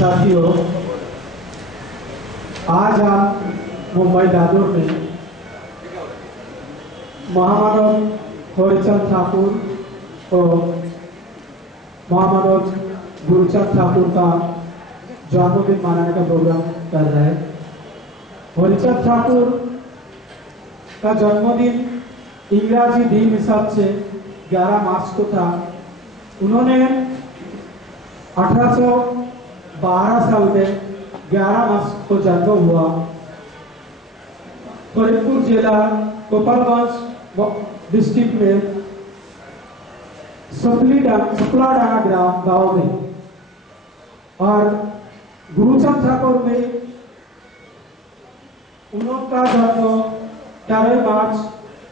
साथियों, आज हम मुंबई दादर में महामानव हरिचंद ठाकुर और महामानव गुरुचंद ठाकुर का जन्मदिन मनाने का प्रोग्राम कर रहे हैं। हरिचंद ठाकुर का जन्मदिन इंग्राजी दिन हिसाब से 11 मार्च को था। उन्होंने 1812 साल में 11 मार्च को जन्म हुआ। फरीदपुर जिला गोपालगंज डिस्ट्रिक्ट में सुपलाडांगा गांव में, और गुरुचंद ठाकुर में उनका जन्म 13 मार्च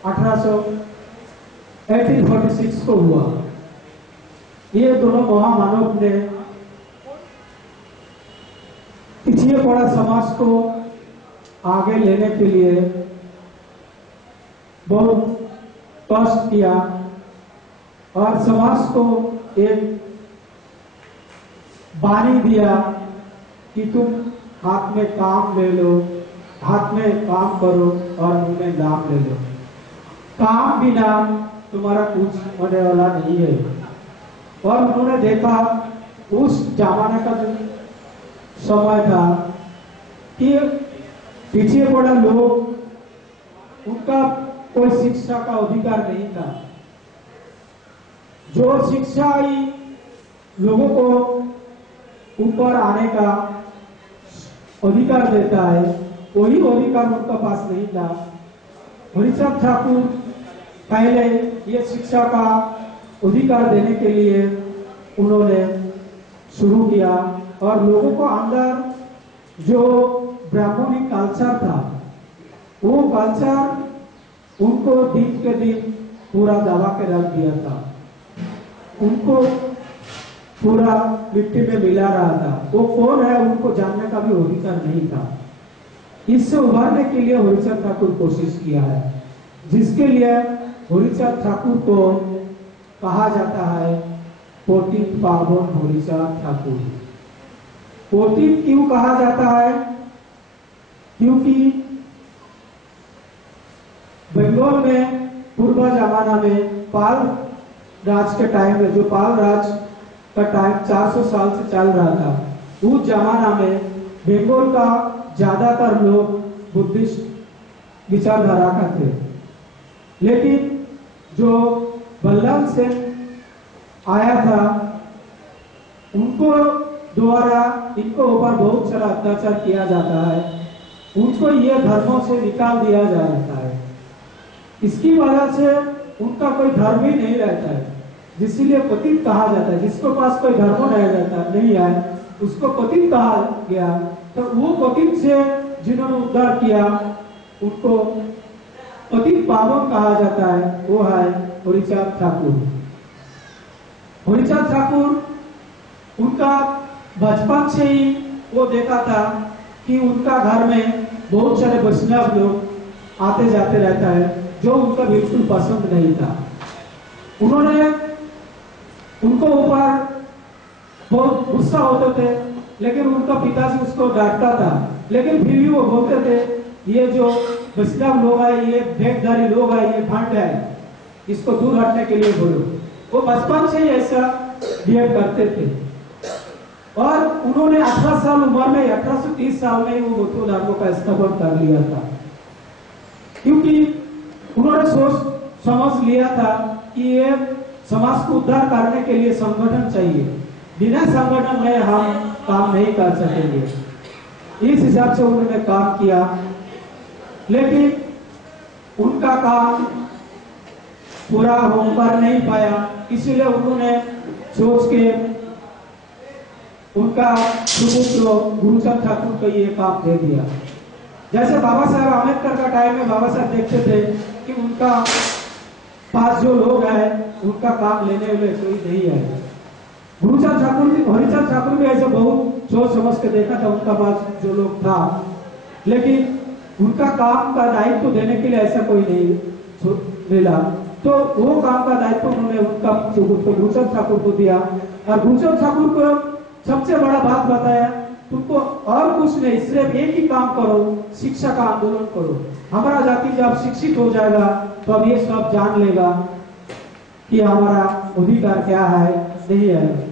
1846 को हुआ। ये दोनों महामानव ने पिछड़े पड़ा समाज को आगे लेने के लिए बहुत कष्ट किया और समाज को एक बानी दिया कि तुम हाथ में काम ले लो, हाथ में काम करो और मुंह में नाम ले लो। काम बिना तुम्हारा कुछ होने वाला नहीं है। और उन्होंने देखा उस जमाने का जो समय था कि पीछे पड़ा लोग, उनका कोई शिक्षा का अधिकार नहीं था। जो शिक्षा ही लोगों को ऊपर आने का अधिकार देता है, वही अधिकार उनका पास नहीं था। हरिचंद ठाकुर पहले ये शिक्षा का अधिकार देने के लिए उन्होंने शुरू किया और लोगों को अंदर जो ब्राह्मणी कल्चर था, वो कल्चर उनको दिन के दिन पूरा दबा के रख दिया था। उनको पूरा मिट्टी में मिला रहा था। वो कौन है उनको जानने का भी अधिकार नहीं था। इससे उभरने के लिए हरिचंद ठाकुर कोशिश किया है, जिसके लिए हरिचंद ठाकुर को कहा जाता है पोतित पावन हरिचंद ठाकुर। पोतित क्यों कहा जाता है? क्योंकि बंगाल में पूर्व जमाना में पाल राज के टाइम में, जो पाल राज का टाइम 400 साल से चल रहा था, उस जमाना में बंगाल का ज्यादातर लोग बुद्धिस्ट विचारधारा का थे। लेकिन जो बल्लाल सेन आया था, उनको द्वारा इनको ऊपर बहुत सारा अत्याचार किया जाता है। उनको ये धर्मों से निकाल दिया जाता है। इसकी वजह से उनका कोई धर्म ही नहीं रहता है, जिसलिए पतित कहा जाता है। जिसको पास कोई धर्म नहीं है उसको पतित कहा गया। तो वो पतित से जिन्होंने उद्धार किया उनको पतित पावन कहा जाता है। वो है हरिचंद ठाकुर। हरिचंद ठाकुर उनका बचपन से ही वो देखा था कि उनका घर में बहुत सारे वैष्णव लोग आते जाते रहता है, जो उनका बिल्कुल पसंद नहीं था। उन्होंने उनको ऊपर बहुत गुस्सा होते थे, लेकिन उनका पिताजी उसको डांटता था। लेकिन फिर भी वो बोलते थे, ये जो वैष्णव लोग है, ये भेदधारी लोग है, ये भंड है, इसको दूर हटने के लिए बोलो। वो बचपन से ही ऐसा बिहेव करते थे। और उन्होंने 18 साल उम्र में, 1830 साल में वो बौद्ध धर्म का स्थापना कर लिया था, क्योंकि उन्होंने सोच समझ लिया था कि ये समाज को उद्धार करने के लिए संगठन चाहिए। बिना संगठन में हम काम नहीं कर सकेंगे। इस हिसाब से उन्होंने काम किया, लेकिन उनका काम पूरा हो कर नहीं पाया। इसीलिए उन्होंने सोच के उनका सुपुत्र गुरुचंद ठाकुर को ये काम दे दिया। जैसे बाबा साहब अम्बेडकर का टाइम में बाबा साहब देखते थे कि उनका पास जो लोग हैं उनका काम लेने वाले कोई नहीं है। गुरुचंद ठाकुर भी, हरिचंद ठाकुर भी ऐसे बहुत सोच समझ के देखा था उनका पास जो लोग था, लेकिन उनका काम का दायित्व देने के लिए ऐसा कोई नहीं मिला। तो वो काम का दायित्व उन्होंने उनका गुरुचंद ठाकुर को दिया। और गुरुचंद ठाकुर को सबसे बड़ा बात बताया, तुमको और कुछ नहीं, सिर्फ एक ही काम करो, शिक्षा का आंदोलन करो। हमारा जाति जब शिक्षित हो जाएगा तो अब ये सब जान लेगा कि हमारा अधिकार क्या है, नहीं है।